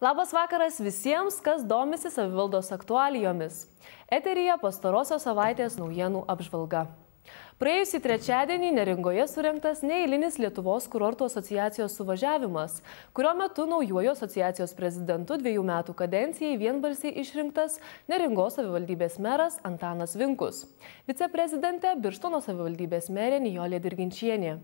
Labas vakaras visiems, kas domisi savivaldos aktualijomis. Eteryje pastarosios savaitės naujienų apžvalga. Praėjusį trečiadienį Neringoje surengtas neeilinis Lietuvos kurortų asociacijos suvažiavimas, kurio metu naujuoju asociacijos prezidentu 2 metų kadencijai vienbalsiai išrinktas Neringos savivaldybės meras Antanas Vinkus. Viceprezidentė Birštono savivaldybės merė Nijolė Dirginčienė.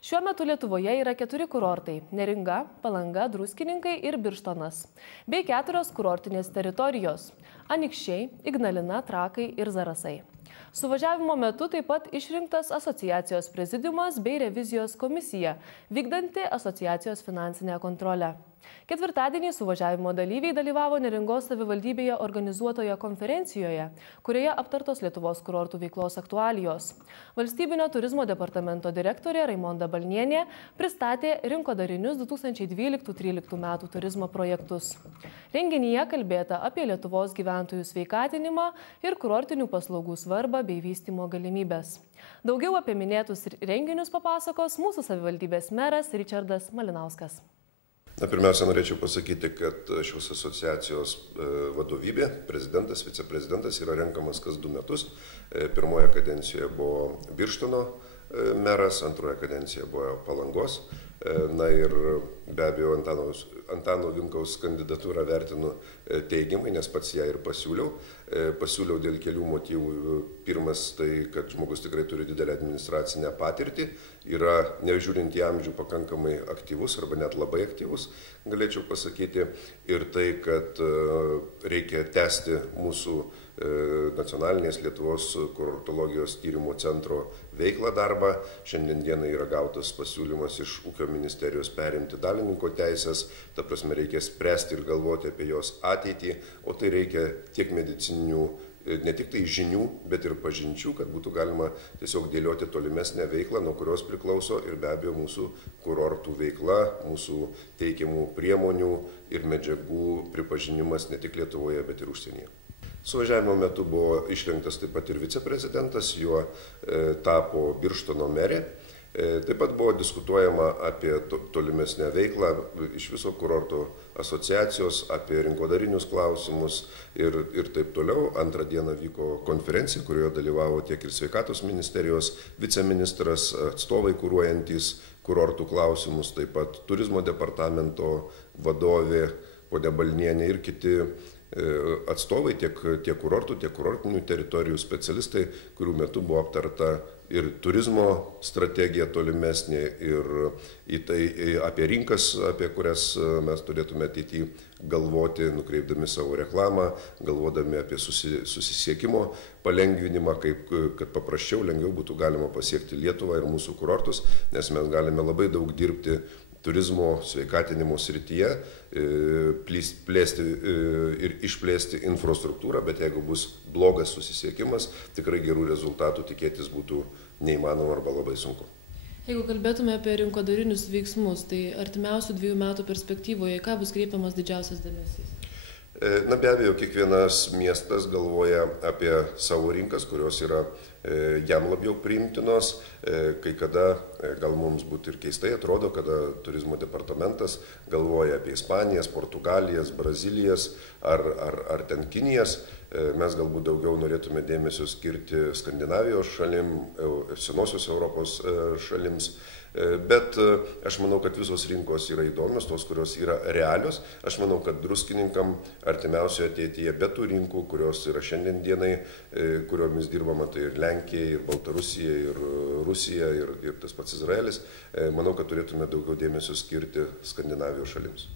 Šiuo metu Lietuvoje yra 4 kurortai – Neringa, Palanga, Druskininkai ir Birštonas, bei 4 kurortinės teritorijos – Anykščiai, Ignalina, Trakai ir Zarasai. Suvažiavimo metu taip pat išrinktas asociacijos prezidiumas bei revizijos komisija, vykdanti asociacijos finansinę kontrolę. Ketvirtadienį suvažiavimo dalyviai dalyvavo Neringos savivaldybėje organizuotoje konferencijoje, kurioje aptartos Lietuvos kurortų veiklos aktualijos. Valstybinio turizmo departamento direktorė Raimonda Balnienė pristatė rinkodarinius 2012-2013 metų turizmo projektus. Renginyje kalbėta apie Lietuvos gyventojų sveikatinimą ir kurortinių paslaugų svarbą bei vystymo galimybės. Daugiau apie minėtus renginius papasakos mūsų savivaldybės meras Ričardas Malinauskas. Pirmiausia, norėčiau pasakyti, kad šios asociacijos vadovybė, prezidentas, viceprezidentas yra renkamas kas 2 metus. Pirmoje kadencijoje buvo Birštono meras, antroje kadencijoje buvo Palangos. Na ir be abejo Antano Vinkaus kandidatūrą vertinu teigiamai, nes pats ją ir pasiūliau. Pasiūliau dėl kelių motyvų. Pirmas tai, kad žmogus tikrai turi didelę administracinę patirtį, yra nežiūrint į amžių pakankamai aktyvus arba net labai aktyvus, galėčiau pasakyti. Ir tai, kad reikia tęsti mūsų nacionalinės Lietuvos kurortologijos tyrimo centro veiklą darbą. Šiandien dienai yra gautas pasiūlymas iš ūkio ministerijos perimti dalininko teisės, ta prasme reikia spręsti ir galvoti apie jos ateitį, o tai reikia tiek medicininių, ne tik tai žinių, bet ir pažinčių, kad būtų galima tiesiog dėlioti tolimesnę veiklą, nuo kurios priklauso ir be abejo mūsų kurortų veikla, mūsų teikiamų priemonių ir medžiagų pripažinimas ne tik Lietuvoje, bet ir užsienyje. Suvažiavimo metu buvo išrinktas taip pat ir viceprezidentas, juo tapo Birštono merė. Taip pat buvo diskutuojama apie tolimesnę veiklą iš viso kurorto asociacijos, apie rinkodarinius klausimus ir taip toliau. Antrą dieną vyko konferencija, kurioje dalyvavo tiek ir sveikatos ministerijos viceministras, atstovai kuruojantys kurortų klausimus, taip pat turizmo departamento vadovė ponia Balnienė ir kiti atstovai, tiek kurortų, tiek kurortinių teritorijų specialistai, kurių metu buvo aptarta ir turizmo strategija tolimesnė, ir apie rinkas, apie kurias mes turėtume ateityje galvoti, nukreipdami savo reklamą, galvodami apie susisiekimo palengvinimą, kad paprasčiau, lengviau būtų galima pasiekti Lietuvą ir mūsų kurortus, nes mes galime labai daug dirbti turizmo sveikatinimo srityje, plėsti ir išplėsti infrastruktūrą, bet jeigu bus blogas susisiekimas, tikrai gerų rezultatų tikėtis būtų neįmanoma arba labai sunku. Jeigu kalbėtume apie rinkodarinius veiksmus, tai artimiausių 2 metų perspektyvoje, ką bus kreipiamas didžiausias dėmesys? Na be abejo, kiekvienas miestas galvoja apie savo rinkas, kurios yra jam labiau priimtinos. Kai kada, gal mums būtų ir keistai atrodo, kada turizmo departamentas galvoja apie Ispanijas, Portugalijas, Brazilijas ar ten Kinijas. Mes galbūt daugiau norėtume dėmesio skirti Skandinavijos šalim, senosios Europos šalims. Bet aš manau, kad visos rinkos yra įdomios, tos, kurios yra realios. Aš manau, kad druskininkam artimiausioje ateityje be tų rinkų, kurios yra šiandien dienai, kuriomis dirbama, tai ir Lenkija, ir Baltarusija, ir Rusija, ir tas pats Izraelis, manau, kad turėtume daugiau dėmesio skirti Skandinavijos šalims.